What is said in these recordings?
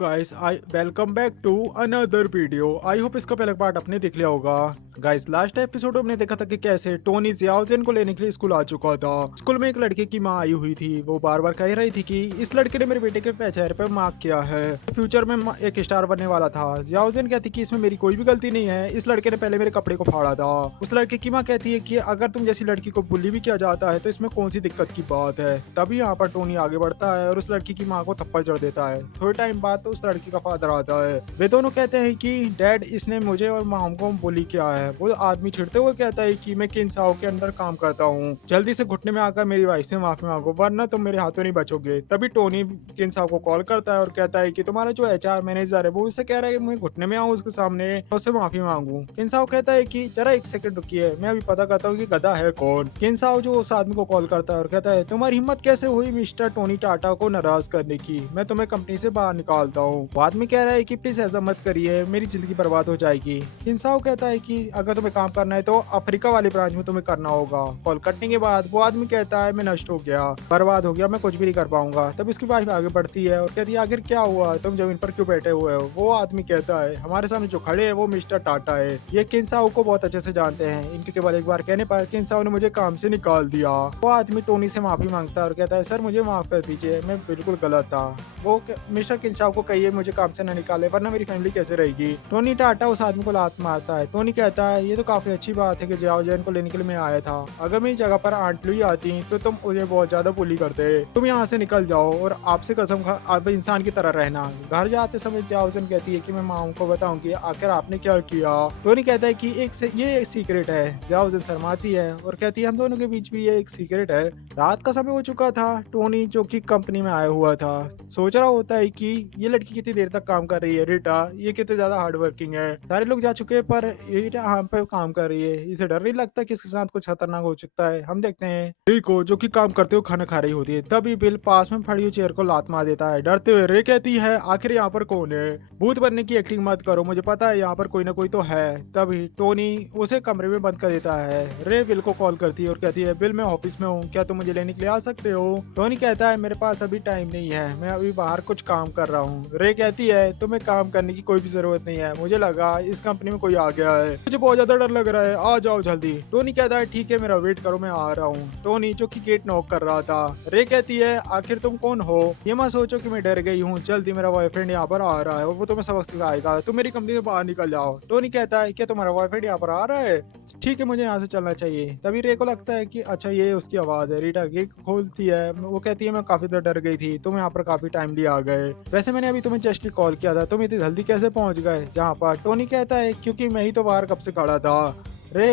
Guys, I welcome back to another video. I hope इसका पहला part आपने देख लिया होगा। गाइस, लास्ट एपिसोड में हमने देखा था कि कैसे टोनी जियाओजेन को लेने के लिए स्कूल आ चुका था। स्कूल में एक लड़के की माँ आई हुई थी। वो बार बार कह रही थी कि इस लड़के ने मेरे बेटे के चेहरे पर मार्क किया है, फ्यूचर में एक स्टार बनने वाला था। जियाओजेन कहती कि इसमें मेरी कोई भी गलती नहीं है, इस लड़के ने पहले मेरे कपड़े को फाड़ा था। उस लड़के की माँ कहती है कि अगर तुम जैसी लड़की को बुली भी किया जाता है तो इसमें कौन सी दिक्कत की बात है। तभी यहाँ पर टोनी आगे बढ़ता है और उस लड़की की माँ को थप्पड़ जड़ देता है। थोड़े टाइम बाद तो उस लड़की का फादर आता है। वे दोनों कहते हैं कि डैड, इसने मुझे और माम को बुली किया है। वो आदमी छिड़ते हुए कहता है कि मैं किनसाओ के अंदर काम करता हूँ, जल्दी से घुटने में आकर मेरी वाइफ से माफी मांगो वरना तुम मेरे हाथों नहीं बचोगे। तभी टोनी किनसाओ को कॉल करता है और कहता है कि तुम्हारा जो एचआर मैनेजर है वो इससे कह रहा है कि मैं घुटने में आऊँ उसके सामने, उससे माफी मांगू। किनसाओ कहता है कि जरा एक सेकंड रुकिए, मैं अभी पता करता हूँ कि गधा है कौन। किनसाओ जो उस आदमी को कॉल करता है और कहता है तुम्हारी हिम्मत कैसे हुई मिस्टर टोनी टाटा को नाराज करने की, मैं तुम्हें कंपनी से बाहर निकालता हूँ। वो आदमी कह रहा है कि प्लीज ऐसा मत करिए, मेरी जिंदगी बर्बाद हो जाएगी। किनसाओ कहता है कि अगर तुम्हें काम करना है तो अफ्रीका वाली ब्रांच में तुम्हें करना होगा। कॉल कटने के बाद वो आदमी कहता है मैं नष्ट हो गया, बर्बाद हो गया, मैं कुछ भी नहीं कर पाऊंगा। तब इसकी वाइफ आगे बढ़ती है और कहती है आखिर क्या हुआ, तुम जमीन पर क्यों बैठे हुए हो। वो आदमी कहता है हमारे सामने जो खड़े हैं वो मिस्टर टाटा है। ये किनसाओ को बहुत अच्छे से जानते हैं, इनके केवल एक बार कहने पर किनसाओ ने मुझे काम से निकाल दिया। वो आदमी टोनी से माफी मांगता है और कहता है सर मुझे माफ कर दीजिए, मैं बिल्कुल गलत था। वो मिस्टर किनसाओ को कहिए मुझे काम से न निकाले वरना मेरी फैमिली कैसे रहेगी। टोनी टाटा उस आदमी को लात मारता है। टोनी कहता है ये तो काफी अच्छी बात है कि जियाओजेन को लेने के लिए मैं आया था, अगर मेरी जगह पर आंट लुई आती तो तुम मुझे बहुत ज्यादा बुली करते। तुम यहाँ से निकल जाओ और आपसे कसम खा आप इंसान की तरह रहना। घर जाते समय जियाओजेन कहती है कि मैं माँ को बताऊं कि आखिर आपने क्या किया। टोनी कहता है कि ये एक सीक्रेट है। जियाओजेन शर्माती है और कहती है हम दोनों के बीच भी ये एक सीक्रेट है। रात का समय हो चुका था। टोनी जो कि कंपनी में आया हुआ था सोच रहा होता है कि ये लड़की कितनी देर तक काम कर रही है, रीटा ये कितने ज्यादा हार्ड वर्किंग है। सारे लोग जा चुके हैं पर रीटा यहाँ पे काम कर रही है। इसे डर नहीं लगता कि इसके साथ कुछ खतरनाक हो सकता है। हम देखते हैं रिको जो कि काम करते हुए खाना खा रही होती है। तभी बिल पास में खड़ी हुई चेयर को लात मार देता है। डरते हुए रे कहती है आखिर यहाँ पर कौन है, भूत बनने की एक्टिंग मत करो, मुझे पता है यहाँ पर कोई ना कोई तो है। तभी टोनी उसे कमरे में बंद कर देता है। रे बिल को कॉल करती है और कहती है बिल मैं ऑफिस में हूँ, क्या तुम मुझे लेने के लिए आ सकते हो। टोनी कहता है मेरे पास अभी टाइम नहीं है, मैं अभी बाहर कुछ काम कर रहा हूँ। रे कहती है तुम्हें काम करने की कोई भी जरूरत नहीं है, मुझे लगा इस कंपनी में कोई आ गया है, मुझे बहुत ज्यादा डर लग रहा है, आ जाओ जल्दी। टोनी कहता है ठीक है मेरा वेट करो मैं आ रहा हूँ। टोनी जो कि गेट नॉक कर रहा था। रे कहती है आखिर तुम कौन हो, ये मत सोचो कि मैं डर गई हूँ, जल्दी मेरा बॉयफ्रेंड यहाँ पर आ रहा है और वो तुम्हें सबक सिखाएगा, तुम मेरी कंपनी से बाहर निकल जाओ। टोनी कहता है क्या तुम्हारा बॉयफ्रेंड यहाँ पर आ रहा है, ठीक है मुझे यहाँ से चलना चाहिए। तभी रे को लगता है कि अच्छा ये उसकी आवाज है। रीटा गेट खोलती है। वो कहती है मैं काफी देर डर गई थी, तुम यहाँ पर काफी टाइम लिए आ गए, वैसे मैंने अभी तुम्हें जस्ट कॉल किया था, तुम इतनी जल्दी कैसे पहुंच गए जहाँ पर। टोनी कहता है क्योंकि मैं ही तो बाहर कब से खड़ा था। रे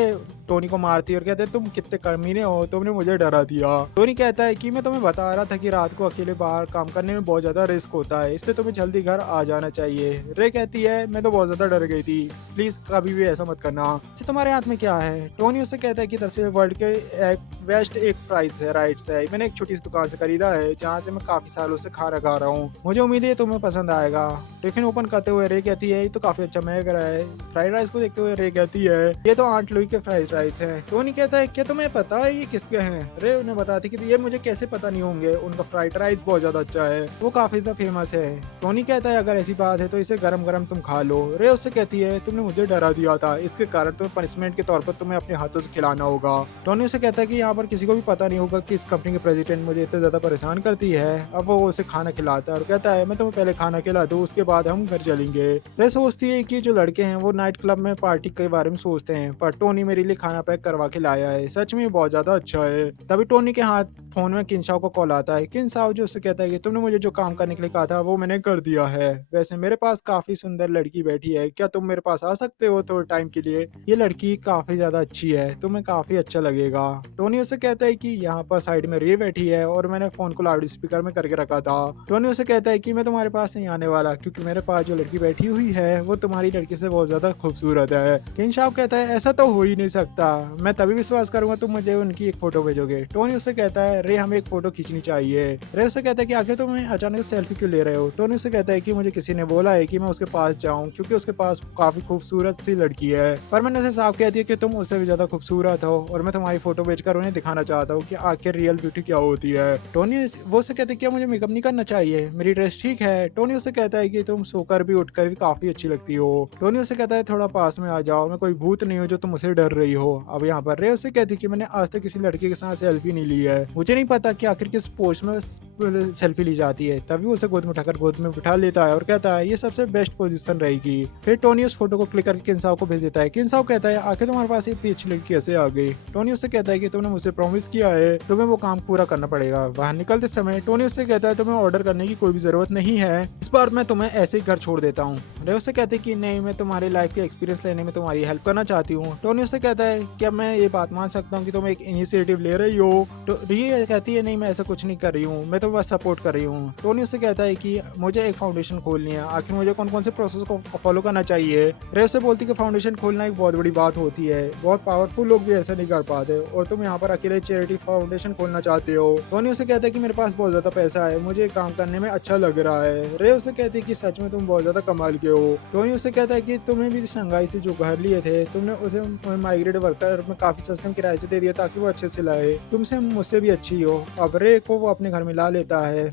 टोनी को मारती है और कहते हैं तुम कितने कमीने हो, तुमने मुझे डरा दिया। टोनी कहता है कि मैं तुम्हें बता रहा था कि रात को अकेले बाहर काम करने में बहुत ज्यादा रिस्क होता है, इसलिए तुम्हें जल्दी घर आ जाना चाहिए। रे कहती है मैं तो बहुत ज्यादा डर गई थी, प्लीज कभी भी ऐसा मत करना। अच्छा तुम्हारे हाथ में क्या है। टोनी उससे कहता है कि दरअसल वर्ल्ड के बेस्ट एक प्राइस है, राइट्स है, मैंने एक छोटी सी दुकान से खरीदा है जहाँ से मैं काफी सालों से खाना खा रहा हूँ, मुझे उम्मीद है तुम्हें पसंद आएगा। टिफिन ओपन करते हुए रे कहती है ये तो काफी अच्छा महक रहा है। फ्राइड राइस को देखते हुए रे कहती है ये तो आंट लुई के फ्राइड राइस है। टोनी कहता है क्या तुम्हें पता है ये किसके हैं। रे उन्हें बताती कि ये मुझे कैसे पता नहीं होंगे, उनका फ्राइड राइस बहुत ज्यादा अच्छा है, वो काफी ज्यादा फेमस है। टोनी कहता है अगर ऐसी बात है तो इसे गरम गरम तुम खा लो। रे उससे कहती है तुमने मुझे डरा दिया था, इसके कारण तुम्हें पनिशमेंट के तौर पर तुम्हें अपने हाथों से खिलाना होगा। टोनी उसे कहता है कि यहाँ पर किसी को भी पता नहीं होगा कि इस कंपनी के प्रेसिडेंट मुझे इतना ज्यादा परेशान करती है। अब वो उसे खाना खिलाता है और कहता है मैं तुम्हें पहले खाना खिला दूं उसके बाद हम घर चलेंगे। रे सोचती है कि जो लड़के हैं वो नाइट क्लब में पार्टी के बारे में सोचते हैं पर टोनी मेरे लिए खाना पैक करवा के लाया है, सच में बहुत ज्यादा अच्छा है। तभी टोनी के हाथ फोन में किनसाओ को कॉल आता है। किनसाओ जो उससे कहता है कि तुमने मुझे जो काम करने के लिए कहा था वो मैंने कर दिया है, वैसे मेरे पास काफी सुंदर लड़की बैठी है, क्या तुम मेरे पास आ सकते हो थोड़े टाइम के लिए, ये लड़की काफी ज्यादा अच्छी है, तुम्हें काफी अच्छा लगेगा। टोनी उसे कहता है कि यहाँ पर साइड में रे बैठी है और मैंने फोन को लाउड स्पीकर में करके रखा था। टोनी उसे कहता है कि मैं तुम्हारे पास नहीं आने वाला क्योंकि मेरे पास जो लड़की बैठी हुई है वो तुम्हारी लड़की से बहुत ज्यादा खूबसूरत है। किनसाओ कहता है ऐसा तो हो ही नहीं सकता, मैं तभी विश्वास करूंगा तुम मुझे उनकी एक फोटो भेजोगे। टोनी उससे कहता है रे हमें एक फोटो खींचनी चाहिए। रे उससे कहता है कि आखिर तुम अचानक सेल्फी क्यों ले रहे हो। टोनी उससे कहता है कि मुझे किसी ने बोला है कि मैं उसके पास जाऊं क्योंकि उसके पास काफी खूबसूरत सी लड़की है, पर मैंने उसे साफ कह दिया कि तुम उससे भी ज्यादा खूबसूरत हो और मैं तुम्हारी फोटो भेजकर उन्हें दिखाना चाहता हूँ कि आखिर रियल ब्यूटी क्या होती है। टोनी वो उससे कहते हैं क्या मुझे मेकअप नहीं करना चाहिए, मेरी ड्रेस ठीक है। टोनी उससे कहता है कि तुम सोकर भी उठकर भी काफी अच्छी लगती हो। टोनी उससे कहता है थोड़ा पास में आ जाओ, मैं कोई भूत नहीं हूँ जो तुम मुझसे डर रही हो। अब यहाँ पर रे उससे कहती है कि मैंने आज तक किसी लड़की के साथ सेल्फी नहीं ली है, मुझे नहीं पता कि आखिर किस पोस्ट में सेल्फी ली जाती है। तभी उसे गोद में उठाकर गोद में बिठा लेता है और कहता है ये सबसे बेस्ट पोजीशन रहेगी। फिर टोनी उस फोटो को क्लिक करके किनसाओ को भेज देता है। किनसाओ कहता है आखिर तुम्हारे पास इतनी अच्छी लड़की कैसे आ गई। टोनी उससे कहता है कि तुमने मुझसे प्रॉमिस किया है, तुम्हें वो काम पूरा करना पड़ेगा। बाहर निकलते समय टोनी उससे कहता है तुम्हें ऑर्डर करने की कोई भी जरूरत नहीं है, इस बार मैं तुम्हें ऐसे ही घर छोड़ देता हूँ। रे उससे कहते हैं कि नहीं, मैं तुम्हारी लाइफ के एक्सपीरियंस लेने में तुम्हारी हेल्प करना चाहती हूँ। टोनी उससे कहता है क्या मैं ये बात मान सकता हूँ कि तुम एक इनिशिएटिव ले रही हो। तो री कहती है नहीं, मैं ऐसा कुछ नहीं कर रही हूँ, मैं तो बस सपोर्ट कर रही हूँ। टोनी उससे कहता है कि मुझे एक फाउंडेशन खोलनी है, आखिर मुझे कौन कौन से प्रोसेस को फॉलो करना चाहिए। रे उससे बोलती है कि फाउंडेशन खोलना एक बहुत बड़ी बात होती है, बहुत पावरफुल लोग भी ऐसा नहीं कर पाते और तुम यहाँ पर अकेले चैरिटी फाउंडेशन खोलना चाहते हो। टोनी उससे कहता है कि मेरे पास बहुत ज्यादा पैसा है, मुझे काम करने में अच्छा लग रहा है। रे उससे कहती है कि सच में तुम बहुत ज्यादा कमाल के हो। टोनी उससे कहता है कि तुमने भी शंघाई से जो घर लिए थे, तुमने उसे माइग्रेट वर्कर में काफी सस्ते किराए से दे दिया ताकि वो अच्छे से लाए, तुमसे मुझसे भी अच्छी हो। अब रे को वो अपने घर में ला लेता है।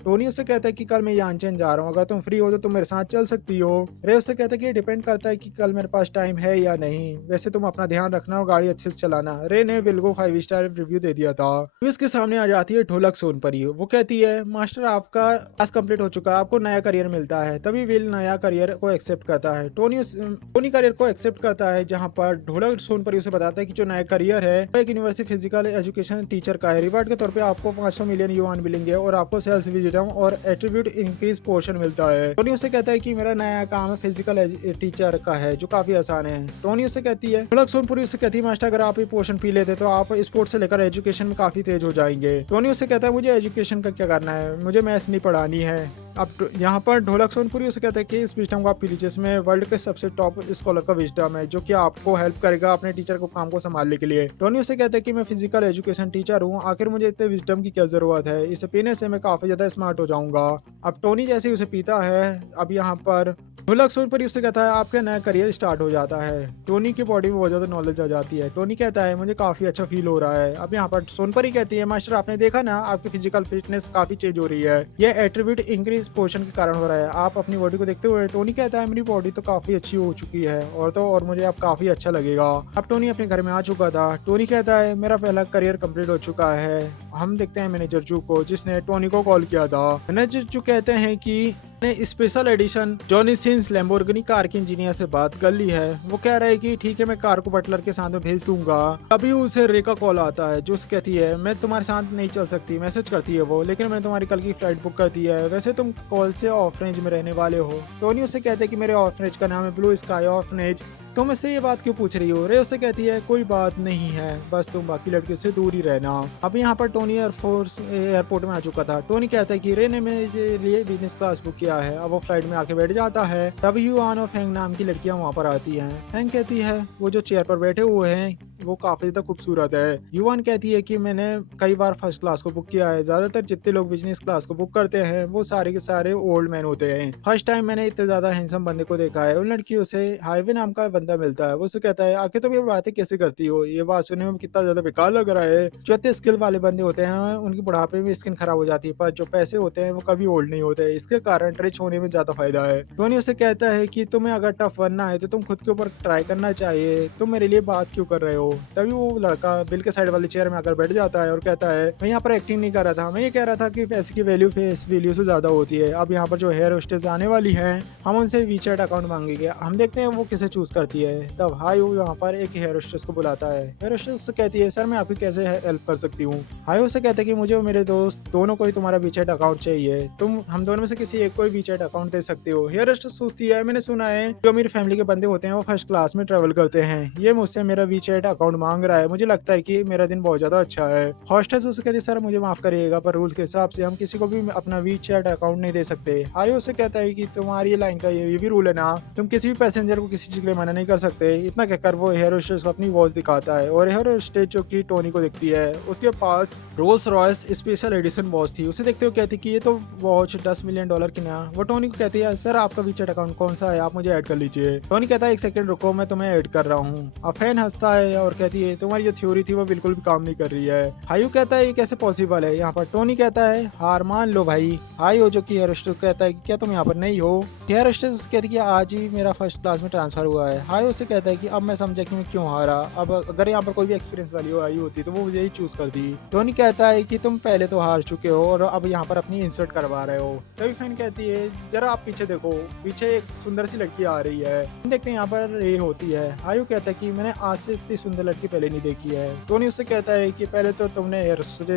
टोनी उससे कहता है कि कल मैं यानचेन जा रहा हूँ, अगर तुम फ्री हो तो तुम मेरे साथ चल सकती हो। रे उससे कहता है कि ये डिपेंड करता है कि कल मेरे पास टाइम है या नहीं, वैसे तुम अपना ध्यान रखना और गाड़ी अच्छे से चलाना। रे ने बिल को 5 स्टार रिव्यू दे दिया था। फिर इसके सामने आ जाती है ढोलक सोनपरी। वो कहती है मास्टर आपका टास्क कंप्लीट हो चुका है, आपको नया करियर मिलता है। तभी विल नया करियर को एक्सेप्ट करता है। टोनी करियर को एक्सेप्ट करता है, जहाँ पर ढोलक सोनपरी उसे बताता है कि जो नया करियर है वो एक यूनिवर्सिटी फिजिकल एजुकेशन टीचर का है। रिवार्ड के तौर पे आपको 500 मिलियन युआन मिलेंगे और आपको सेल्स विजिटम और एट्रीब्यूट इंक्रीज पोर्शन मिलता है। टोनी उससे कहता है कि मेरा नया काम फिजिकल टीचर का है जो काफी आसान है। टोनी उससे कहती है ढोलक सोनपुरी उससे कहती है मास्टर अगर आप ये पोर्शन पी लेते तो आप स्पोर्ट्स से लेकर एजुकेशन में काफी तेज हो जाएंगे। टोनी उससे कहता है मुझे एजुकेशन का क्या करना है, मुझे मैथ्स नहीं पढ़ानी है। अब यहाँ पर ढोलक सोनपुरी उसे कहता है कि इस विजडम को आप पी लीजिए, इसमें वर्ल्ड के सबसे टॉप स्कॉलर का विजडम है जो कि आपको हेल्प करेगा अपने टीचर को काम को संभालने के लिए। टोनी उसे कहता है कि मैं फिजिकल एजुकेशन टीचर हूँ, आखिर मुझे इतने विजडम की क्या जरूरत है, इसे पीने से मैं काफी ज्यादा स्मार्ट हो जाऊंगा। अब टोनी जैसे ही उसे पीता है, अब यहाँ पर ढोलक सोनपरी उससे कहता है आपका नया करियर स्टार्ट हो जाता है। टोनी की बॉडी में बहुत ज्यादा नॉलेज आ जाती है। टोनी कहता है मुझे काफी अच्छा फील हो रहा है। अब यहाँ पर सोनपरी कहती है मास्टर आपने देखा ना, आपकी फिजिकल फिटनेस काफी चेंज हो रही है, ये एट्रीब्यूट इंक्रीज पोर्शन के कारण हो रहा है, आप अपनी बॉडी को देखते हुए। टोनी कहता है मेरी बॉडी तो काफी अच्छी हो चुकी है और तो और मुझे अब काफी अच्छा लगेगा। अब टोनी अपने घर में आ चुका था। टोनी कहता है मेरा पहला करियर कंप्लीट हो चुका है। हम देखते हैं मैनेजर जू को जिसने टोनी को कॉल किया था। मैनेजर जू कहते हैं कि ने special edition Johnny Sins Lamborghini car के इंजीनियर से बात कर ली है। वो कह रहा है कि ठीक है मैं कार को बटलर के साथ में भेज दूंगा। अभी उसे रे का कॉल आता है जो उसे कहती है मैं तुम्हारे साथ नहीं चल सकती, मैसेज करती है वो, लेकिन मैंने तुम्हारी कल की फ्लाइट बुक कर दी है, वैसे तुम कॉल से ऑर्फनेज में रहने वाले हो। टोनी उससे कहते हैं कि मेरे ऑर्फनेज का नाम है ब्लू स्काई ऑर्फनेज, तुम इससे ये बात क्यों पूछ रही हो। रे उससे कहती है कोई बात नहीं है, बस तुम बाकी लड़कियों से दूर ही रहना। अब यहाँ पर टोनी एयरपोर्ट में आ चुका था। टोनी कहता है कि रे ने मेरे लिए बिजनेस क्लास बुक किया है। अब वो फ्लाइट में आके बैठ जाता है। तब युआन और फेंग नाम की लड़कियां वहाँ पर आती हैं। फेंग कहती है वो जो चेयर पर बैठे हुए हैं वो काफी ज्यादा खूबसूरत है। युआन कहती है कि मैंने कई बार फर्स्ट क्लास को बुक किया है, ज्यादातर जितने लोग बिजनेस क्लास को बुक करते हैं वो सारे के सारे ओल्ड मैन होते हैं। फर्स्ट टाइम मैंने इतने ज्यादा हैंडसम बंदे को देखा है। उन लड़कियों से हाईवे नाम का बंदा मिलता है। वो उससे कहता है आखिर तुम ये बातें कैसे करती हो, ये बात सुनने में कितना ज्यादा बेकार लग रहा है। जो इतने स्किल वाले बंदे होते हैं उनकी बुढ़ापे में स्किन खराब हो जाती है, पर जो पैसे होते हैं वो कभी ओल्ड नहीं होते, इसके कारण रिच होने में ज्यादा फायदा है। टोनी उससे कहता है कि तुम्हें अगर टफ बनना है तो तुम खुद के ऊपर ट्राई करना चाहिए, तुम मेरे लिए बात क्यों कर रहे हो। तभी वो लड़का बिल के साइड वाले चेयर में आकर बैठ जाता है और कहता है मैं यहाँ पर एक्टिंग नहीं कर रहा था, मैं ये कह रहा था कि पैसे की वैल्यू फेस वैल्यू से ज्यादा होती है। अब यहाँ पर जो हेयर होस्टेस आने वाली है हम उनसे वीचैट अकाउंट मांगेंगे, हम देखते हैं वो किसे चूज करती है। तब हाई यहाँ पर एक हेयर होस्टेस को बुलाता है। हेयर होस्टेस से कहती है सर मैं आपकी कैसे हेल्प कर सकती हूँ। हाई उससे कहते हैं कि मुझे और मेरे दोस्त दोनों को ही तुम्हारा वीचैट अकाउंट चाहिए, तुम हम दोनों में से किसी एक को ही वीचैट अकाउंट दे सकते हो। हेयर होस्टेस सोचती है मैंने सुना है जो मेरी फैमिली के बंदे होते हैं वो फर्स्ट क्लास में ट्रेवल करते हैं, ये मुझसे मेरा वीचैट अकाउंट मांग रहा है, मुझे लगता है कि मेरा दिन बहुत ज्यादा अच्छा है। हॉस्टेस उससे कहती है सर मुझे माफ करिएगा, पर रूल के हिसाब से हम किसी को भी अपना वी चैट अकाउंट नहीं दे सकते। हाई उससे कहता है कि तुम्हारी लाइन का ये भी रूल है ना, तुम किसी भी पैसेंजर को किसी चीज के लिए मना नहीं कर सकते। इतना कहकर वो एयर होस्टेस को अपनी वॉच दिखाता है और एयर होस्टेस जो कि टोनी को दिखती है, उसके पास Rolls Royce special edition watch थी। उसे देखते हुए कहती कि ये तो वॉच $10 मिलियन की ना। वो टोनी को कहती है सर आपका वीचैट अकाउंट कौन सा है, आप मुझे ऐड कर लीजिए। टोनी कहता है एक सेकंड रुको, मैं तुम्हें ऐड कर रहा हूँ। अब फैन हंसता है और कहती है तुम्हारी जो थ्योरी थी वो बिल्कुल भी काम नहीं कर रही है। हायू कहता है ये कैसे पॉसिबल है। यहाँ पर टोनी कहता है हार मान लो भाई। हायू जो कि एयर होस्टेस कहता है कि क्या तुम यहाँ पर नहीं हो। एयर होस्टेस कहती है कि आज ही मेरा फर्स्ट क्लास में ट्रांसफर हुआ है। हायू से कहता है कि अब मैं समझा कि मैं क्यों हारा। अब अगर यहाँ पर कोई भी एक्सपीरियंस वाली आई होती तो वो मुझे ही चूज कर दी। टोनी कहता है कि तुम पहले तो हार चुके हो और अब यहाँ पर अपनी इंसर्ट करवा रहे हो। तभी फैन कहती है जरा आप पीछे देखो, पीछे एक सुंदर सी लड़की आ रही है। देखते हैं यहाँ पर रे होती है। आयु कहता है कि मैंने आज से इतनी सुंदर लड़की पहले नहीं देखी है। टोनी उससे कहता है कि पहले तो तुमने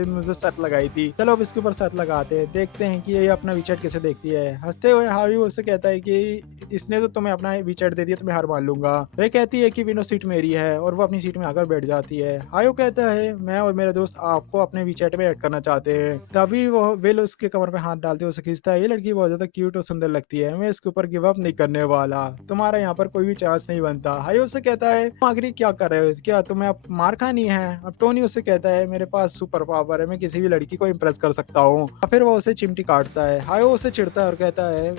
मुझे शर्त लगाई थी, चलो अब इसके ऊपर शर्त लगाते हैं, देखते हैं कि ये अपना वीचैट कैसे देखती है। हंसते हुए हायू उससे कहता है कि इसने तो तुम्हें अपना वीचैट दे दिया तो मैं हार मान लूंगा। रे कहती है कि विंडो सीट मेरी है और वो अपनी सीट में आकर बैठ जाती है। आयु कहता है मैं और मेरे दोस्त आपको अपने वीचैट में ऐड करना चाहते हैं। तभी वो विल उसके कमर पे हाथ डालते हुए खींचता है। ये लड़की बहुत ज्यादा क्यूट और सुंदर लगती है, मैं इसके ऊपर गिव अप नहीं करने वाला, तुम्हारा यहाँ पर कोई भी चांस नहीं बनता। हायू उससे कहता है तुम आखिर क्या कर रहे हो, क्या तुम्हें अब मार खानी है। अब टोनी उससे कहता है मेरे पास सुपर पावर है, मैं किसी भी लड़की को इम्प्रेस कर सकता हूँ। फिर वो उसे चिमटी काटता है। हायू उसे चिढ़ता है और कहता है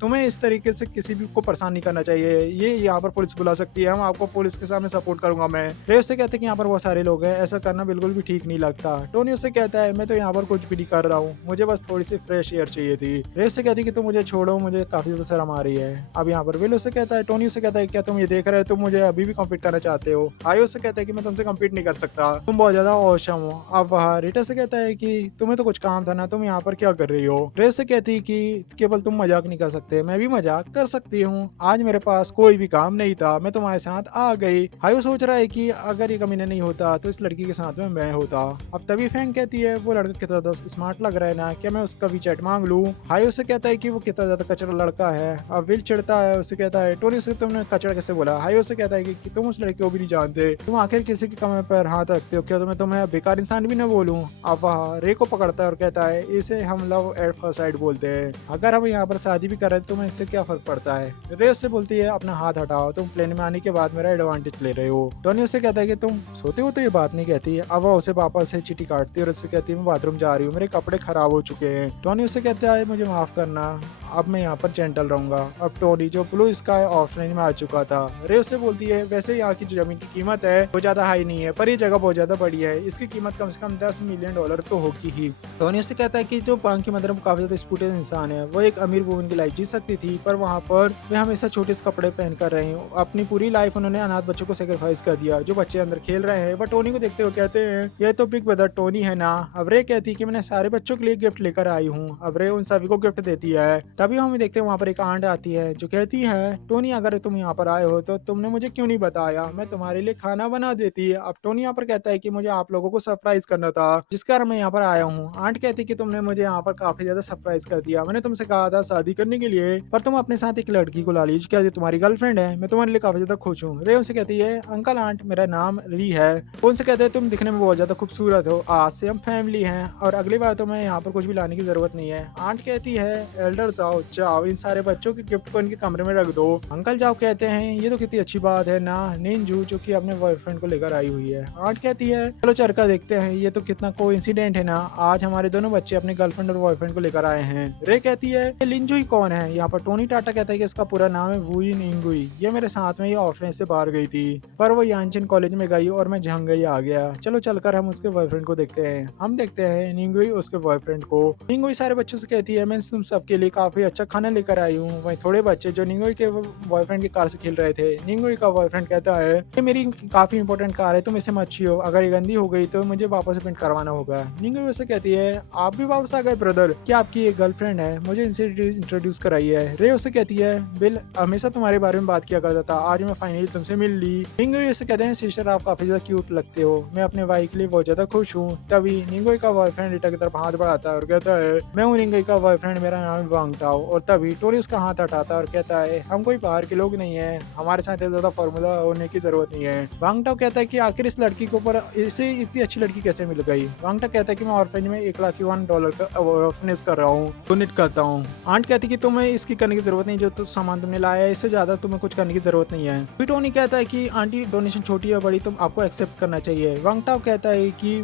तुम्हें इस तरीके से किसी भी को परेशान नहीं करना चाहिए, ये यहाँ पर पुलिस बुला सकती है, हम आपको पुलिस के सामने सपोर्ट करूंगा मैं। रे उससे कहते हैं कि यहाँ पर बहुत सारे लोग हैं, ऐसा करना बिल्कुल भी ठीक नहीं लगता। टोनी उससे कहता है मैं तो यहाँ पर कुछ भी नहीं कर रहा हूँ, मुझे बस थोड़ी सी फ्रेश एयर चाहिए थी। रे उससे कहती है कि तुम मुझे छोड़ो, मुझे काफी ज्यादा शर्म आ रही है। अब यहाँ पर विल उससे कहता है टोनी उससे कहता है क्या तुम ये देख रहे हो, तुम मुझे अभी भी कम्पीट करना चाहते हो। आयु उससे कहता है कि मैं तुमसे कम्पीट नहीं कर सकता, तुम बहुत ज्यादा औसम हो। अब रिटा से कहता है कि तुम्हें तो कुछ काम था ना, तुम यहाँ पर क्या कर रही हो। रे से कहती है कि केवल तुम मजाक नहीं कर सकते, मैं भी मजाक कर सकती हूँ, आज मेरे पास कोई भी काम नहीं था, मैं तुम्हारे साथ आ गई। हायू सोच रहा है कि अगर ये कमीना नहीं होता तो इस लड़की के साथ में मैं होता। अब तभी फैंग कहती है वो लड़का कितना ज्यादा स्मार्ट लग रहा है ना, क्या मैं उसका वीचैट मांग लूं। हायू से कहता है कि वो कितना ज्यादा कचरा लड़का है। अब विल चिढ़ता है, उससे कहता है टोनी से तुमने कचरा कैसे बोला। हायू से कहता है कि तुम उस लड़की को भी नहीं जानते, तुम आखिर किसी के कमरे पर हाथ रखते हो, क्या तुम्हें बेकार इंसान भी ना बोलूं। अब रे को पकड़ता है और कहता है इसे हम लव एट फर्स्ट साइट बोलते हैं, अगर हम यहाँ पर शादी भी कर रहे हैं तो तुम्हें इससे क्या फर्क पड़ता है। रे उससे बोलती है अपना हाथ हटाओ, तुम प्लेन में आने के बाद मेरा एडवांटेज ले रहे हो। टोनी उससे कहता है कि तुम सोते हो तो ये बात नहीं कहती। अब वो उसे वापस से चिट्ठी काटती है और उससे कहती है मैं बाथरूम जा रही हूँ, मेरे कपड़े खराब हो चुके हैं। टोनी उससे कहता है मुझे माफ करना, अब मैं यहाँ पर जेंटल रहूंगा। अब टोनी जो ब्लू स्काई ऑफलाइन में आ चुका था। रे उससे बोलती है वैसे यहाँ की जो जमीन की कीमत है वो ज्यादा हाई नहीं है, पर ये जगह बहुत ज्यादा बड़ी है, इसकी कीमत कम से कम $10 मिलियन तो होगी ही। टोनी उससे कहता है कि जो बैंक की मदर वो काफी ज्यादा स्पूटेड इंसान है, वो एक अमीर वुमन की लाइफ जी सकती थी, पर वहाँ पर वे हमेशा छोटे से कपड़े पहन कर रहे हैं। अपनी पूरी लाइफ उन्होंने अनाथ बच्चों को सेक्रीफाइस कर दिया जो बच्चे अंदर खेल रहे हैं। वह टोनी को देखते हुए कहते हैं ये तो बिग ब्रदर टोनी है ना। अब रे कहती है कि मैंने सारे बच्चों के लिए गिफ्ट लेकर आई हूँ। अब रे उन सभी को गिफ्ट देती है। तभी हम देखते हैं वहाँ पर एक आंट आती है जो कहती है टोनी अगर तुम यहाँ पर आए हो तो तुमने मुझे क्यों नहीं बताया, मैं तुम्हारे लिए खाना बना देती। अब टोनी यहाँ पर कहता है कि मुझे आप लोगों को सरप्राइज करना था, जिस कारण मैं यहाँ पर आया हूँ। आंट कहती है कि तुमने मुझे यहाँ पर काफी ज्यादा सरप्राइज कर दिया, मैंने तुमसे कहा था शादी करने के लिए, पर तुम अपने साथ एक लड़की को ला लीजिए, क्या ये तुम्हारी गर्लफ्रेंड है, मैं तुम्हारे लिए काफी ज्यादा खुश हूँ। रे उनसे कहती है अंकल आंट मेरा नाम री है। उनसे कहते हैं तुम दिखने में बहुत ज्यादा खूबसूरत हो, आज से हम फैमिली हैं और अगली बार तुम्हें यहाँ पर कुछ भी लाने की जरूरत नहीं है। आंट कहती है एल्डर आओ जाओ इन सारे बच्चों के गिफ्ट को इनके कमरे में रख दो। अंकल जाओ कहते हैं ये तो कितनी अच्छी बात है ना, निंजू जो कि अपने बॉयफ्रेंड को लेकर आई हुई है। आंट कहती है चलो चरखा देखते हैं, ये तो कितना कोइंसिडेंट है ना, आज हमारे दोनों बच्चे अपने गर्लफ्रेंड और बॉयफ्रेंड को लेकर आए हैं। रे कहती है ये लिंजुई कौन है। यहाँ पर टोनी टाटा कहता है कि इसका पूरा नाम है वुई निंगुई, ये मेरे साथ में ये ऑफलाइन से बाहर गई थी, पर वो यानचिन कॉलेज में गई और मैं झंगई आ गया, चलो चलकर हम उसके बॉयफ्रेंड को देखते हैं। हम देखते हैं निंगुई उसके बॉयफ्रेंड को। निंगुई सारे बच्चों से कहती है मैं तुम सबके लिए काफी अच्छा खाना लेकर आई हूँ। वहीं थोड़े बच्चे जो निंगुई के बॉयफ्रेंड की कार से खेल रहे थे, निंगुई का बॉयफ्रेंड कहता है ये मेरी काफी इंपॉर्टेंट कार है, तुम इसे मत छुओ, अगर ये गंदी हो गई तो मुझे वापस पेंट करवाना होगा। निंगुई उससे कहती है आप भी वापस आ गए ब्रदर, क्या आपकी एक गर्लफ्रेंड है, मुझे इनसे इंट्रोड्यूस कराई है। रे उससे कहती है बिल हमेशा तुम्हारे बारे में बात किया करता था, आज मैं फाइनली तुमसे मिल ली। निंगुई उससे कहते हैं सिस्टर आप काफी ज्यादा क्यूट लगते हो, मैं अपने भाई के लिए बहुत ज्यादा खुश हूँ। तभी निंगुई का बॉयफ्रेंड रिटा की तरफ हाथ बढ़ाता है और कहता है मैं हूँ निंगुई का बॉयफ्रेंड, मेरा नाम है वांगटा। टाओ। और तभी टोनी उसका हाथ हटाता है और कहता है हम कोई बाहर के लोग नहीं है, हमारे साथ इतना ज्यादा फॉर्मूला होने की जरूरत नहीं है। वांग टाओ कहता है कि आखिर इस लड़की के ऊपर इसे इतनी अच्छी लड़की कैसे मिल गई। वांग टाओ कहता है कि मैं ऑर्फेज में $1,01 का ऑर्फनेज कर रहा हूँ, डोनेट करता हूँ। आंट कहती है कि तुम्हें इसकी करने की जरूरत नहीं, जो सामान तुमने लाया है इससे ज्यादा तुम्हें कुछ करने की जरूरत नहीं है। फिर टोनी कहता है कि आंटी डोनेशन छोटी या बड़ी तुम आपको एक्सेप्ट करना चाहिए। वांग टाओ कहता है कि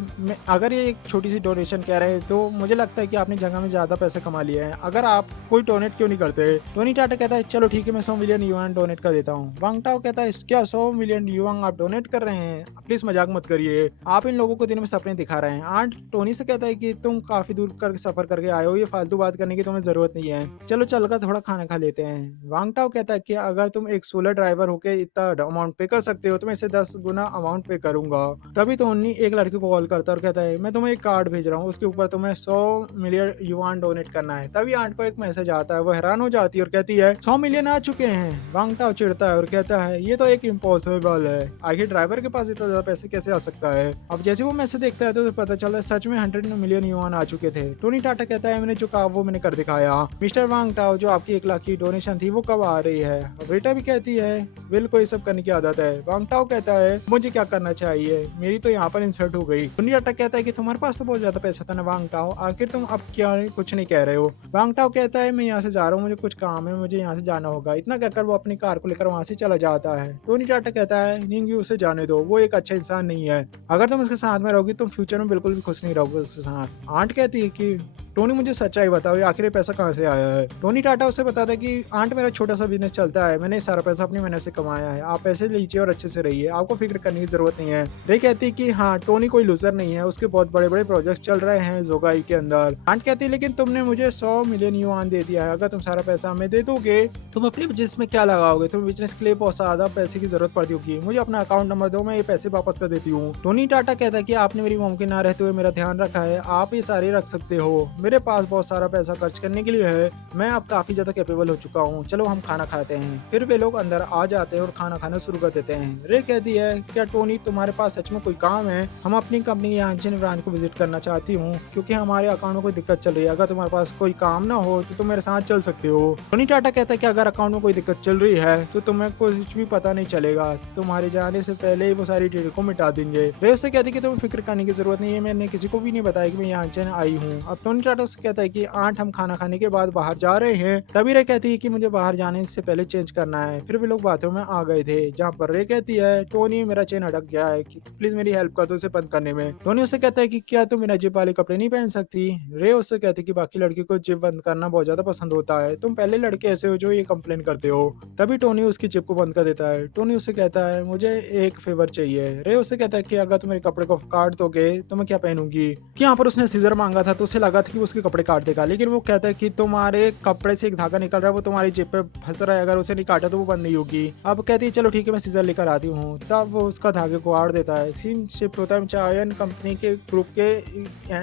अगर ये एक छोटी सी डोनेशन कह रहे हैं तो मुझे लगता है कि आपने जगह में ज्यादा पैसे कमा लिए हैं, अगर आप कोई डोनेट क्यों नहीं करते। टोनी टाटा कहता है चलो ठीक है मैं 100 मिलियन युआन डोनेट कर देता हूँ। वांग टाओ कहता है क्या 100 मिलियन युआन आप डोनेट कर रहे हैं, प्लीज मजाक मत करिए, आप इन लोगों को दिन में सपने दिखा रहे हैं। आंट टोनी से कहता है कि तुम काफी दूर कर सफर करके आए हो, ये फालतू बात करने की तुम्हें जरूरत नहीं है, चलो चलकर थोड़ा खाना खा लेते हैं। वांग टाओ कहता है कि अगर तुम एक सोलर ड्राइवर होकर इतना अमाउंट पे कर सकते हो तो मैं इसे 10 गुना अमाउंट पे करूंगा। तभी टोनी एक लड़के को कॉल करता है और कहता है मैं तुम्हें एक कार्ड भेज रहा हूँ, उसके ऊपर तुम्हें 100 मिलियन युआन डोनेट करना है। तभी आंट को एक मैसेज आता है, वो हैरान हो जाती है और कहती है 100 मिलियन आ चुके हैं। वांग टाओ चिढ़ता है और कहता है ये तो एक इम्पॉसिबल है, आखिर ड्राइवर के पास इतना ज्यादा पैसे कैसे आ सकता है। अब जैसे वो मैसेज देखता है तो उसे पता चलता है सच में 100 मिलियन युआन आ चुके थे। टोनी टाटा कहता है मैंने जो कहा वो मैंने कर दिखाया। मिस्टर वांग टाओ जो आपकी 1 लाख की डोनेशन थी वो कब आ रही है। बेटा भी कहती है विल को ये सब करने की आदत है। वांग टाओ कहता है मुझे क्या करना चाहिए, मेरी तो यहाँ पर इंसल्ट हो गई। टोनी टाटा कहता है कि तुम्हारे पास तो बहुत ज्यादा पैसा था ना वांग टाओ, आखिर तुम अब क्या कुछ नहीं कह रहे हो। वांग टाओ कहता है मैं यहाँ से जा रहा हूँ, मुझे कुछ काम है, मुझे यहाँ से जाना होगा। इतना कहकर वो अपनी कार को लेकर वहां से चला जाता है। टोनी टाटा कहता है निंगी उसे जाने दो, वो एक अच्छा इंसान नहीं है, अगर तुम उसके साथ में रहोगी तुम फ्यूचर में बिल्कुल भी खुश नहीं रहोगे उसके साथ। आंट कहती है कि टोनी मुझे सच्चाई बताओ ये आखिर पैसा कहाँ से आया है। टोनी टाटा उसे बताता है कि आंट मेरा छोटा सा बिजनेस चलता है, मैंने सारा पैसा अपनी मेहनत से कमाया है, आप पैसे लीजिए और अच्छे से रहिए, आपको फिक्र करने की जरूरत नहीं है। रे कहती है कि हाँ टोनी कोई लूजर नहीं है, उसके बहुत बड़े बड़े प्रोजेक्ट चल रहे हैं जोगाई के अंदर। आंट कहती है लेकिन तुमने मुझे 100 मिलियन युआन दे दिया है, अगर तुम सारा पैसा हमें दे दोगे तुम अपने बिजनेस में क्या लगाओगे, तुम बिजनेस के लिए बहुत ज्यादा पैसे की जरूरत पड़ती होगी, मुझे अपना अकाउंट नंबर दो मैं ये पैसे वापस कर देती हूँ। टोनी टाटा कहता है कि आपने मेरी मॉम के ना रहते हुए मेरा ध्यान रखा है, आप ये सारे रख सकते हो, मेरे पास बहुत सारा पैसा खर्च करने के लिए है, मैं अब काफी ज्यादा कैपेबल हो चुका हूँ, चलो हम खाना खाते हैं। फिर वे लोग अंदर आ जाते हैं और खाना खाना शुरू कर देते हैं। रे कहती है क्या टोनी तुम्हारे पास सच में कोई काम है, हम अपनी कंपनी यांचन ब्रांच को विजिट करना चाहती हूँ क्योंकि हमारे अकाउंट में कोई दिक्कत चल रही है, अगर तुम्हारे पास कोई काम ना हो तो तुम मेरे साथ चल सकते हो। टोनी टाटा कहता है कि अगर अकाउंट में कोई दिक्कत चल रही है तो तुम्हें कुछ भी पता नहीं चलेगा, तुम्हारे जाने से पहले ही वो सारी डिटेल को मिटा देंगे। रे उससे कहती है कि तुम्हें फिक्र करने की जरूरत नहीं है, मैंने किसी को भी नहीं बताया कि मैं यांचन आई हूँ। अब टोनी टाटा उससे कहता है कि आंट हम खाना खाने के बाद बाहर जा रहे हैं। तभी रे कहती है कि मुझे बाहर जाने से पहले चेंज करना है। फिर भी लोग बाथरूम में आ गए थे, जहाँ पर रे कहती है टोनी मेरा चेन अटक गया है, प्लीज मेरी हेल्प कर दो उसे बंद करने में। टोनी उससे कहता है कि क्या तुम बिना जिप वाले कपड़े नहीं पहन सकती। रे उससे कहती है कि बाकी लड़की को जिप बंद करना बहुत ज्यादा पसंद होता है, तुम पहले लड़के ऐसे हो जो ये कंप्लेन करते हो। तभी टोनी उसकी जिप को बंद कर देता है। टोनी उससे कहता है मुझे एक फेवर चाहिए। रे उससे कहता है कि अगर तुम मेरे कपड़े को काट दोगे तो मैं क्या पहनूंगी। कि यहाँ पर उसने सीजर मांगा था तो उसे लगा था कि उसके कपड़े काट देगा, लेकिन वो कहता है कि तुम्हारे कपड़े से एक धागा निकल रहा है, वो तुम्हारी जेब पे फंस रहा है, अगर उसे नहीं काटा तो वो बंद नहीं होगी। अब कहती है चलो ठीक है मैं सीजर लेकर आती हूँ। तब वो उसका धागे को काट देता है। सीन शिफ्ट होता है चायन कंपनी के ग्रुप के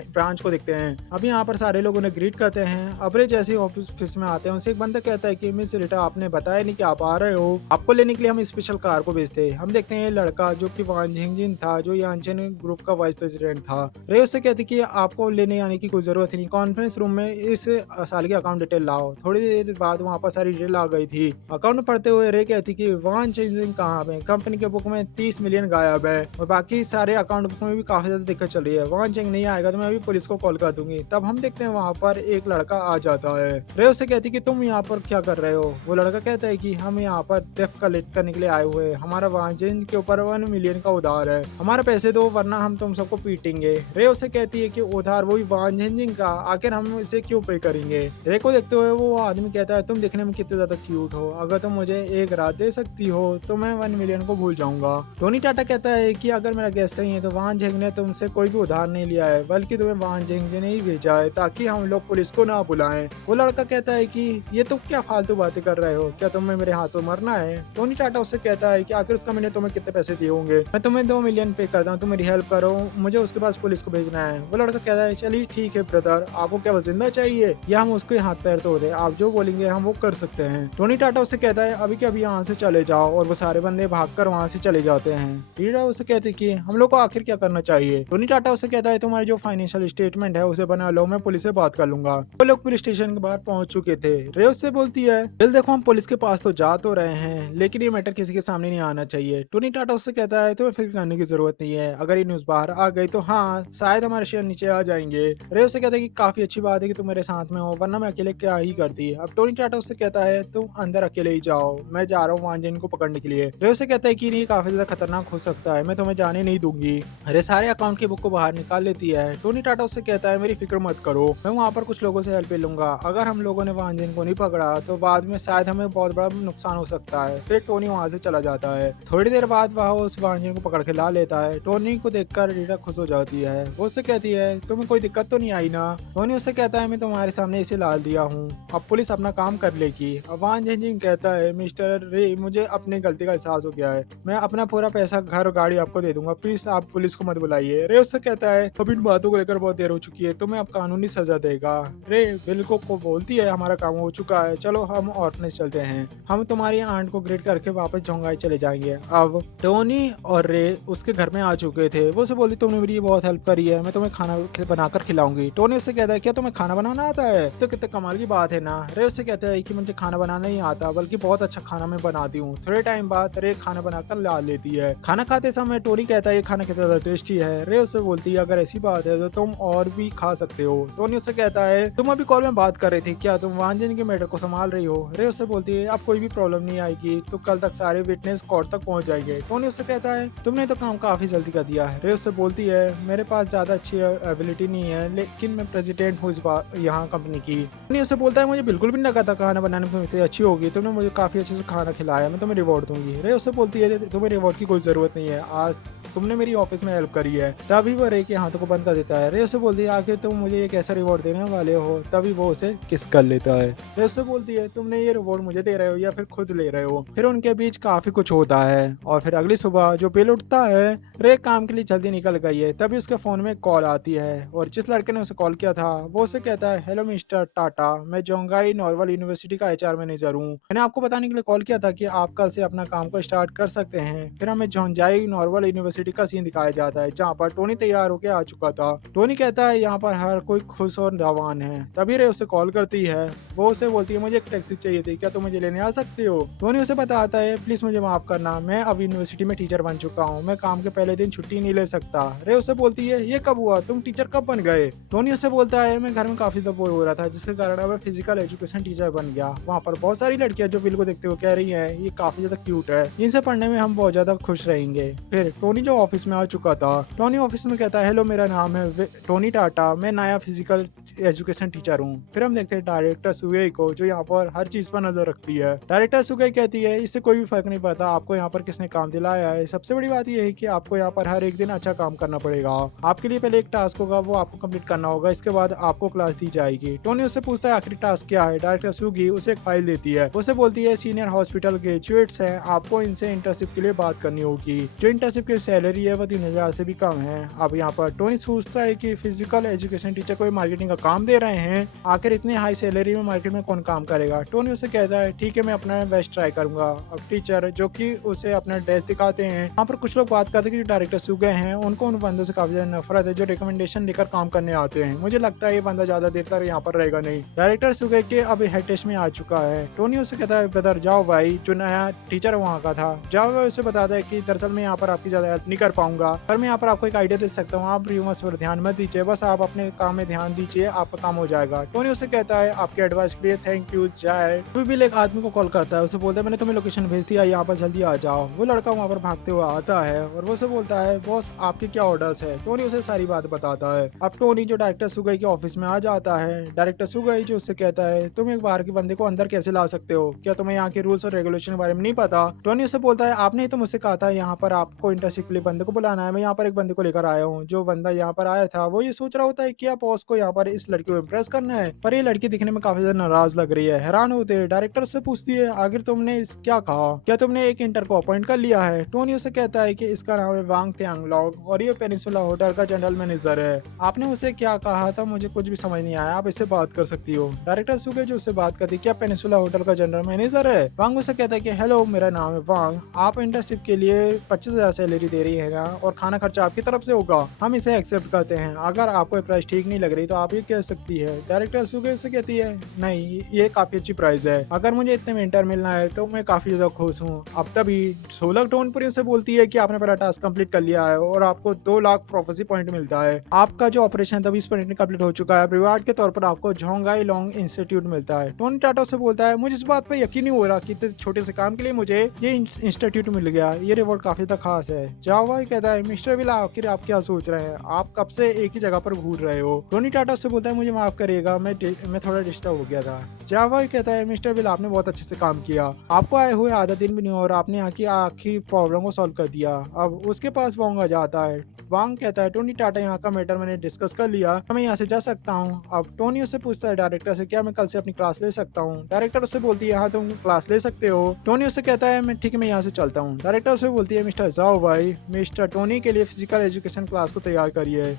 ब्रांच को देखते हैं। अब यहाँ पर सारे लोग उन्हें ग्रीट करते हैं। अबरे जैसे ऑफिस में आते हैं उनसे एक बंदा कहता है कि मिस रिटा आपने बताया नहीं कि आप आ रहे हो, आपको लेने के लिए हम स्पेशल कार को भेजते हैं। हम देखते हैं ये लड़का जो कि वान झिंगजिन था, जो यांचन ग्रुप का वाइस प्रेसिडेंट था। रे उससे कहती कि आपको लेने आने की कोई जरूरत नहीं, कॉन्फ्रेंस रूम में इस साल की अकाउंट डिटेल लाओ। थोड़ी देर बाद वहाँ पर सारी डिटेल आ गई थी। अकाउंट पढ़ते हुए रे कहती कि वान झिंगजिन कहाँ है, कंपनी के बुक में 30 मिलियन गायब है और बाकी सारे अकाउंट बुक में भी काफी ज्यादा दिक्कत चल रही है, वान झिंग नहीं आएगा तो मैं अभी पुलिस को कॉल कर दूंगी। तब हम देखते हैं वहाँ पर एक लड़का आ जाता है। रे उससे कहती कि तुम यहाँ पर क्या कर रहे हो। वो लड़का कहता है कि हम यहाँ पर थेफ्ट कलेक्ट करने के लिए आए हुए हैं, हमारा वान झिंग के ऊपर 1 मिलियन का उधार है, हमारे पैसे दो वरना हम तुम सबको पीटेंगे। रे उससे कहती है कि उधार वो भी वान झिंग का, आखिर हम इसे क्यों पे करेंगे। रे को देखते हुए वो आदमी कहता है तुम दिखने में कितने ज्यादा क्यूट हो, अगर तुम मुझे एक रात दे सकती हो तो मैं 1 मिलियन को भूल जाऊंगा। टोनी टाटा कहता है कि अगर मेरा गैस सही है तो वान झिंग ने तुमसे कोई भी उधार नहीं लिया है, बल्कि तुम्हें वान झिंग ने ही भेजा है ताकि हम लोग पुलिस को ना बुलाएं। वो लड़का कहता है कि ये तुम क्या फालतू बातें कर रहे हो, क्या तुम्हें मेरे हाथों मरना है। टोनी टाटा उससे कहता है कि आखिर उसका मैंने तुम्हें कितने पैसे दिए होंगे, मैं तुम्हें 2 मिलियन पे करता हूँ, तुम मेरी हेल्प करो, मुझे उसके पास पुलिस को भेजना है। वो लड़का कहता है चलिए ठीक है ब्रदर, आपको क्या जिंदा चाहिए या हम उसके हाथ पैर तोड़ दे? आप जो बोलेंगे हम वो कर सकते हैं। टोनी टाटा उससे कहता है अभी के अभी यहाँ से चले जाओ, और वो सारे बंदे भागकर वहाँ से चले जाते हैं। टीटा उसे कहते कि हम लोग को आखिर क्या करना चाहिए। टोनी टाटा उसे कहता है तुम्हारी जो फाइनेंशियल स्टेटमेंट है उसे बना लो, मैं पुलिस से बात कर लूंगा। वो लोग पुलिस स्टेशन के बाहर पहुंच चुके थे। रे उससे बोलती है दिल देखो हम पुलिस के पास तो जा तो रहे हैं, लेकिन ये मैटर किसी के सामने नहीं आना चाहिए। टोनी टाटा उससे कहता है तुम्हें फिक्र करने की जरूरत नहीं है, अगर ये न्यूज बाहर आ गई तो हाँ शायद हमारे शेयर नीचे आ जाएंगे। रे उससे कहता है कि काफी अच्छी बात है कि तुम मेरे साथ में हो, वरना मैं अकेले क्या ही करती। अब टोनी टाटा उससे कहता है तुम अंदर अकेले ही जाओ, मैं जा रहा हूँ वांजन को पकड़ने के लिए। रे उससे कहता है कि नहीं काफी ज्यादा खतरनाक हो सकता है, मैं तुम्हें जाने नहीं दूंगी। रे सारे अकाउंट की बुक को बाहर निकाल लेती है। टोनी टाटा उससे कहता है मेरी फिक्र मत करो, मैं वहाँ पर कुछ लोगों से हेल्प ले लूंगा। अगर हम लोगों ने वांजन को नहीं पकड़ा तो बाद में शायद हमें बहुत बड़ा नुकसान हो सकता है। फिर टोनी वहाँ से चला जाता है। थोड़ी देर बाद वह उस वांजन को पकड़ के ला लेता है। टोनी को देखकर रीटा खुश हो जाती है। वो उससे कहती है तुम्हें कोई दिक्कत तो नहीं आई ना। टोनी उससे कहता है मैं तुम्हारे सामने इसे ला दिया हूँ, अब पुलिस अपना काम कर लेगी। अब वांजन कहता है मिस्टर रे मुझे अपनी गलती का एहसास हो गया है, मैं अपना पूरा पैसा घर और गाड़ी आपको दे दूंगा, प्लीज आप पुलिस को मत बुलाइए। रे उससे कहता है अब इन बातों को लेकर बहुत देर हो चुकी है, तुम्हें अब कानूनी सजा देगा। रे बिल को बोलती है हमारा काम हो चुका है, चलो हम ऑर्फनेज चलते हैं, हम तुम्हारी आंट को ग्रेड करके वापस जोंगाई चले जाएंगे। अब टोनी और रे उसके घर में आ चुके थे। वो उसे बोलती तुमने मेरी बहुत हेल्प करी है, मैं तुम्हें खाना बनाकर खिलाऊंगी। टोनी उससे कहता है क्या तुम्हें खाना बनाना आता है? तो कितने कमाल की बात है ना। रे उससे कहता है कि मुझे खाना बनाना नहीं आता, बल्कि बहुत अच्छा खाना मैं बनाती हूँ। थोड़े टाइम बाद रे खाना बनाकर ला लेती है। खाना खाते समय टोनी कहता है ये खाना कितना ज्यादा टेस्टी है। रे उससे बोलती है अगर ऐसी बात है तो तुम और भी खा सकते हो। टोनी उससे कहता है तुम अभी कॉल में बात कर रही थी, क्या तुम वांजन के मैटर को संभाल रही हो? रे उससे बोलती है अब कोई भी प्रॉब्लम नहीं आएगी, तो कल तक सारे विटनेस कोर्ट तक पहुंच जाएंगे। टोनी उससे कहता है तुमने तो काम काफी जल्दी कर दिया है। रे उससे बोलती है मेरे पास ज्यादा अच्छी एबिलिटी नहीं है, लेकिन मैं प्रेसिडेंट हूँ इस बार यहाँ कंपनी की। टोनी उससे बोलता है मुझे बिल्कुल भी नहीं लगा था खाना बनाने में इतनी अच्छी होगी, तुमने मुझे काफी अच्छे से खाना खिलाया, मैं तुम्हें रिवॉर्ड दूंगी। रे उससे बोलती है तुम्हें रिवॉर्ड की कोई जरूरत नहीं है, आज तुमने मेरी ऑफिस में हेल्प करी है। तभी वो रे के हाथों को बंद कर देता है। रे उसे बोलती है आखिर तुम मुझे ये कैसा रिवॉर्ड देने वाले हो? तभी वो उसे किस कर लेता है। रे उसे बोलती है तुमने ये रिवॉर्ड मुझे दे रहे हो या फिर खुद ले रहे हो? फिर उनके बीच काफी कुछ होता है और फिर अगली सुबह जो बिल उठता है, रे काम के लिए जल्दी निकल गई है। तभी उसके फोन में कॉल आती है और जिस लड़के ने उसे कॉल किया था वो उसे कहता है हेलो मिस्टर टाटा, मैं जोंगाई नॉर्वल यूनिवर्सिटी का एचआर मैनेजर हूँ। मैंने आपको बताने के लिए कॉल किया था कि आप कल से अपना काम को स्टार्ट कर सकते हैं। फिर हमें जोंगाई नॉर्वल यूनिवर्सिटी का सीन दिखाया जाता है जहाँ पर टोनी तैयार होकर आ चुका था। टोनी कहता है यहाँ पर हर कोई खुश और जवान है। तभी रे उसे कॉल करती है। वो उसे बोलती है मुझे एक टैक्सी चाहिए थी, क्या तुम मुझे लेने आ सकते हो? टोनी उसे बताता है प्लीज मुझे माफ करना, मैं अब यूनिवर्सिटी में टीचर बन चुका हूँ, मैं काम के पहले दिन छुट्टी नहीं ले सकता। रे उसे बोलती है ये कब हुआ, तुम टीचर कब बन गए? टोनी उसे बोलता है मैं घर में काफी ज्यादा बोर हो रहा था, जिसके कारण मैं फिजिकल एजुकेशन टीचर बन गया। वहाँ पर बहुत सारी लड़कियां जो बिल को देखते हुए कह रही है ये काफी ज्यादा क्यूट है, इनसे पढ़ने में हम बहुत ज्यादा खुश रहेंगे। फिर टोनी जो ऑफिस में आ चुका था, टोनी ऑफिस में कहता है हेलो मेरा नाम है टोनी टाटा, मैं नया फिजिकल एजुकेशन टीचर हूँ। फिर हम देखते हैं डायरेक्टर सुगई को जो यहाँ पर हर चीज पर नजर रखती है। डायरेक्टर सुगई कहती है इससे कोई भी फर्क नहीं पड़ता आपको यहाँ पर किसने काम दिलाया है, सबसे बड़ी बात यह है कि आपको यहाँ पर हर एक दिन अच्छा काम करना पड़ेगा। आपके लिए पहले एक टास्क होगा वो आपको कंप्लीट करना होगा, इसके बाद आपको क्लास दी जाएगी। टोनी उससे पूछता है आखिरी टास्क क्या है? डायरेक्टर सुगी उसे एक फाइल देती है, उसे बोलती है सीनियर हॉस्पिटल ग्रेजुएट्स हैं, आपको इनसे इंटर्नशिप के लिए बात करनी होगी। जो इंटर्नशिप की सैलरी है वो 3,000 से भी कम है। अब यहाँ पर टोनी सोचता है कि फिजिकल एजुकेशन टीचर कोई मार्केटिंग का काम दे रहे हैं, आखिर इतनी हाई सैलरी में मार्केट में कौन काम करेगा? टोनी उसे कहता है ठीक है मैं अपना बेस्ट ट्राई करूंगा। अब टीचर जो कि उसे अपना ड्रेस दिखाते हैं, यहाँ पर कुछ लोग बात करते हैं कि जो डायरेक्टर सुगे हैं उनको उन बंदों से काफी ज्यादा नफरत है जो रिकमेंडेशन लेकर काम करने आते हैं। मुझे लगता है ये बंदा ज्यादा देर तक यहाँ पर रहेगा नहीं। डायरेक्टर सुगे के अब हेड टेस्ट में आ चुका है। टोनी उसे कहता है ब्रदर जाओ भाई, जो नया टीचर वहाँ का था जाओ। वह उसे बताता है कि दरअसल मैं यहाँ पर आपकी ज्यादा हेल्प नहीं कर पाऊंगा, पर मैं यहाँ पर आपको एक आइडिया दे सकता हूँ, आप रूमर्स पर ध्यान मत दीजिए, बस आप अपने काम में ध्यान दीजिए, आपका काम हो जाएगा। टोनी उसे कहता है आपके एडवाइस के लिए थैंक यू जाए। बिल एक आदमी को कॉल करता है, उसे बोलता है मैंने तुम्हें लोकेशन भेज दिया, यहाँ पर जल्दी आ जाओ। वो लड़का वहाँ पर भागते हुए आता है और वो उसे बोलता है बॉस आपके क्या ऑर्डर्स है? टोनी उसे सारी बात बताता है। अब टोनी जो डायरेक्टर सुगई के ऑफिस में आ जाता है। डायरेक्टर सुगई जो उससे कहता है तुम एक बाहर के बंदे को अंदर कैसे ला सकते हो, क्या तुम्हें यहाँ के रूल्स और रेगुलेशन के बारे में नहीं पता? टोनी उसे बोलता है आपने ही तो मुझसे कहा था यहाँ पर आपको इंटर्नशिप के लिए बंदे को बुलाना है, मैं यहाँ पर एक बंदे को लेकर आया हूँ। जो बंदा यहाँ पर आया था वो ये सोच रहा होता है कि आप बॉस को यहाँ पर इस लड़की को इम्प्रेस करना है, पर ये लड़की दिखने में काफी ज्यादा नाराज लग रही है। हैरान होते हैं डायरेक्टर से पूछती है आखिर तुमने इस क्या कहा, क्या तुमने एक इंटर को अपॉइंट कर लिया है? टोनी उसे कहता है कि इसका नाम है वांग थियांगलॉग और ये पेनिनसुला होटल का जनरल मैनेजर है। आपने उसे क्या कहा कहा था मुझे कुछ भी समझ नहीं आया, आप इससे बात कर सकती हो। डायरेक्टर सुगे जो उससे बात करती, क्या पेनिसुला होटल का जनरल मैनेजर है? वांग उससे कहता है कि हेलो मेरा नाम है वांग, आप इंटर्नशिप के लिए 25,000 सैलरी दे रही है और खाना खर्चा आपकी तरफ से होगा, हम इसे एक्सेप्ट करते हैं। अगर आपको प्राइस ठीक नहीं लग रही तो आप ये कह सकती है। डायरेक्टर सुगे से कहती है नहीं ये काफी अच्छी प्राइस है, अगर मुझे इतने में इंटर मिलना है तो मैं काफी ज्यादा खुश हूँ। अब तभी सोलह टोनपुरी उसे बोलती है कि आपने पहला टास्क कंप्लीट कर लिया है और आपको 2 लाख प्रोफेसी पॉइंट मिलता है। आपका जो ऑपरेशन था 20% कंप्लीट हो चुका है। रिवार्ड के तौर पर आपको झोंगाई लॉन्ग इंस्टीट्यूट मिलता है। टोनी टाटा से बोलता है मुझे इस बात पर यकीन नहीं हो रहा कि इतने छोटे से काम के लिए मुझे ये इंस्टीट्यूट मिल गया, ये रिवॉर्ड काफी ज्यादा खास है। जावा कहता है मिस्टर विला आखिर आप क्या सोच रहे हैं, आप कब से एक ही जगह पर घूर रहे हो? टोनी टाटा से बोलता है मुझे माफ करिएगा, मैं थोड़ा डिस्टर्ब हो गया था। जावा कहता है मिस्टर विला आपने बहुत अच्छे से काम किया, आपको आए हुए आधा दिन भी नहीं और आपने यहाँ की आखिरी प्रॉब्लम को सॉल्व कर दिया। अब उसके पास वांग आ जाता है। वांग कहता है टोनी टाटा यहाँ का मैटर मैंने डिस्कस कर लिया, मैं यहाँ से जा सकता हूँ। अब टोनी उससे पूछता है डायरेक्टर से क्या मैं कल से अपनी क्लास ले सकता हूँ? डायरेक्टर उससे बोलती है हाँ तुम क्लास ले सकते हो। टोनी उससे कहता है मैं ठीक है मैं यहाँ से चलता हूँ। डायरेक्टर उससे बोलती है मिस्टर जाओ भाई मिस्टर टोनी के लिए फिजिकल एजुकेशन क्लास को तैयार करिए।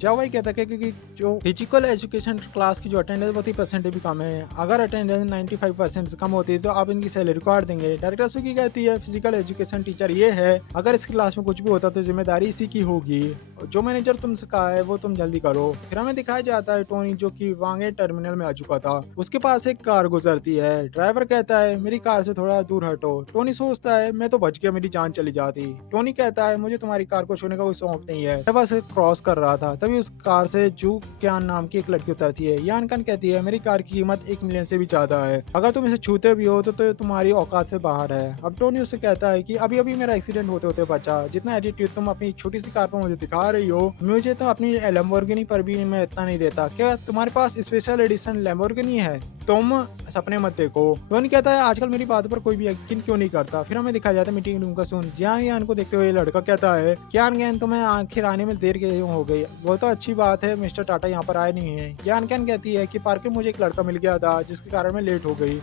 जाओ भाई कहता है क्योंकि जो फिजिकल एजुकेशन क्लास की जो अटेंडेंस बहुत ही परसेंटेज भी कम है, अगर अटेंडेंस 95% से कम होती है तो आप इनकी सैलरी काट देंगे। डायरेक्टर सुगी कहती है फिजिकल एजुकेशन टीचर ये है, अगर इस क्लास में कुछ भी होता तो जिम्मेदारी इसी की होगी, जो मैनेजर तुमसे कहा है वो तुम जल्दी करो। फिर हमें दिखाया जाता है टोनी जो कि वांगे टर्मिनल में आ चुका था, उसके पास एक कार गुजरती है। ड्राइवर कहता है मेरी कार से थोड़ा दूर हटो। टोनी सोचता है मैं तो बच गया, मेरी जान चली जाती। टोनी कहता है मुझे तुम्हारी कार को छूने का कोई शौक नहीं है, मैं बस क्रॉस कर रहा था। तभी उस कार से जू क्यान नाम की एक लड़की उतरती है। यान कन कहती है मेरी कार की कीमत 1 मिलियन से भी ज्यादा है, अगर तुम इसे छूते भी हो तो तुम्हारी औकात से बाहर है। अब टोनी उससे कहता है कि अभी अभी मेरा एक्सीडेंट होते होते बचा, जितना एटीट्यूड तुम अपनी छोटी सी कार पर मुझे दिखा रही हो, मुझे तो अपनी लैम्बोर्गिनी पर भी मैं इतना नहीं देता। क्या तुम्हारे पास स्पेशल एडिशन लैम्बोर्गिनी है? तुम सपने मत देखो। टोनी कहता है आजकल मेरी बातों पर कोई भी यकीन क्यों नहीं करता। फिर हमें दिखाया जाता है मीटिंग रूम का सीन। यान को देखते हुए लड़का कहता है यान गैन तुम्हें आखिर आने में देर क्यों हो गई? वो तो अच्छी बात है मिस्टर टाटा यहाँ पर आए नहीं है। यान कैन कहती है कि पार्क में मुझे एक लड़का मिल गया था जिसके कारण मैं लेट हो गई।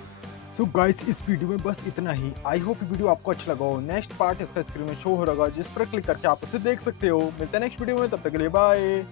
सो गाइस इस वीडियो में बस इतना ही। आई होप वीडियो आपको अच्छा लगा हो। नेक्स्ट पार्ट इसका स्क्रीन में शो हो रहा, जिस पर क्लिक करके आप उसे देख सकते हो। मिलते हैं नेक्स्ट वीडियो में, तब तक के लिए बाय।